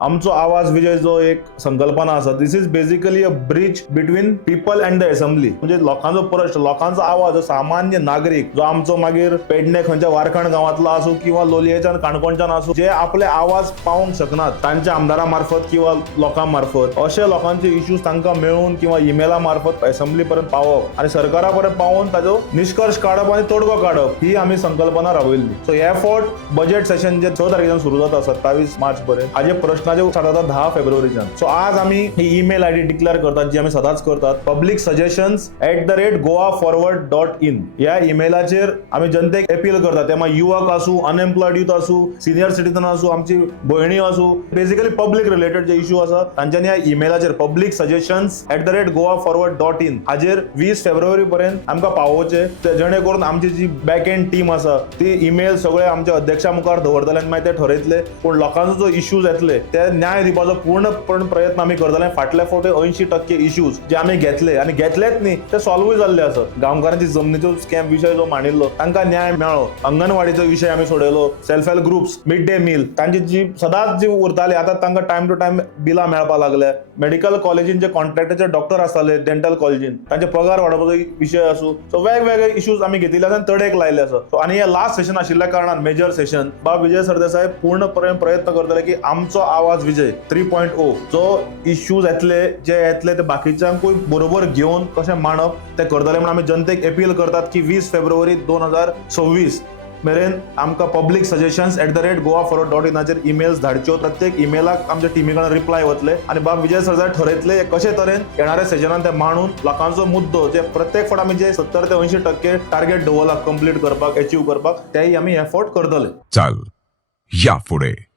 आमचो आवाज विजय जो एक संकल्पना आसा, this is basically a bridge between people and the assembly. म्हणजे लोकांचो परस लोकांचो आवाज सामान्य नागरिक जो आमचो मागीर पेडणे खंयच्या वारखंड गांवांतलो आसूं किंवा लोलयेच्यान काणकोणच्यान आसूं, जे आपले आवाज पावोवंक शकनात तांच्या आमदारा मार्फत किंवा लोकां मार्फत, अशे लोकांचे इश्यूज तांकां मेळून किंवा इमेला मार्फत असेंब्ली पर्यंत पावप आनी सरकारा पर्यंत पावोवन ताजो निष्कर्ष काडप आनी तोडगो काडप ही आमी संकल्पना राबयल्ली. सो हे फावट बजेट सेशन जे 6 तारखेच्यान सुरू जाता 27 मार्च पर्यंत, हाजे प्रश्नाचे स्टार्ट जाता 10 फेब्रुवारीच्यान. सो आज आमी ही ईमेल आयडी डिक्लेअर करतात जी आमी सदांच करतात, publicsuggestions@goaforward.in. ह्या ईमेलाचेर आमी जनतेक अपील करतात. तेमा युवक आसूं, अनएम्प्लॉयड यूथ आसूं, सिनियर सिटीजन आसूं, आमची भयणी आसूं, बेसिकली पब्लिक रिलेटेड जे इश्यू आसा तांच्यांनी ह्या ईमेलाचेर publicsuggestions@goaforward.in हाजेर 20 फेब्रुवारी पर्यंत आमकां पावोवचे, जेणे करून आमची जी बॅक एंड टीम आसा ती ईमेल सगळे आमच्या अध्यक्षा मुखार दवरतले आनी मागीर ते ठरयतले. पूण लोकांचो जो इश्यूज येतले ते न्याय दिवपाचो पूर्णपणे प्रयत्न आमी करतले. फाटल्या फावटी 80% इश्यूज जे आमी घेतले आनी घेतलेच न्ही ते सॉल्वूय जाल्ले आसात. गांवकारांची जमनीचो स्कॅम विशय जो मांडिल्लो तांकां न्याय मेळ्ळो. अंगणवाडीचो विशय आमी सोडयलो. Self help groups, mid day meal, तांची जी सदांच जी उरताली आतां तांकां टायम टू टायम बिलां मेळपाक लागल्या. मेडिकल कॉलेजीन जे कॉन्ट्रॅक्टाचे डॉक्टर आसताले डेंटल कॉलेजीन तांचे पगार वाडोवपाचो विशय आसूं. सो वेगवेगळे इश्यूज आमी घेतिल्ले आसा आनी तडेक लायले आसा. सो आनी हे लास्ट सेशन आशिल्ल्या कारणान मेजर सेशन विजय सरदेसाय पूर्णपणे प्रयत्न करतले की आमचो आवाज विजय 3.0 जो इश्यूज येतले ते बाकीच्यांकूय बरोबर घेवन कशें मांडप ते करतले म्हणून आमी जनतेक अपील करतात की 20 फेब्रुवारी 2026 मेरेन आमकां publicsuggestions@goaforward.in हाचेर ईमेल्स धाडच्यो. प्रत्येक ईमेलाक आमच्या टीमी कडल्यान रिप्लाय वतले आनी विजय सरदेसाय ठरयतले कशे तरेन येणाऱ्या सेशनान ते मांडून लोकांचो मुद्दो जे प्रत्येक फावट आमी जे 70 ते 80% टार्गेट दवरला कंप्लीट करपाक, अचीव करपाक, तेय आमी एफोर्ट करतले. चल या पुढे.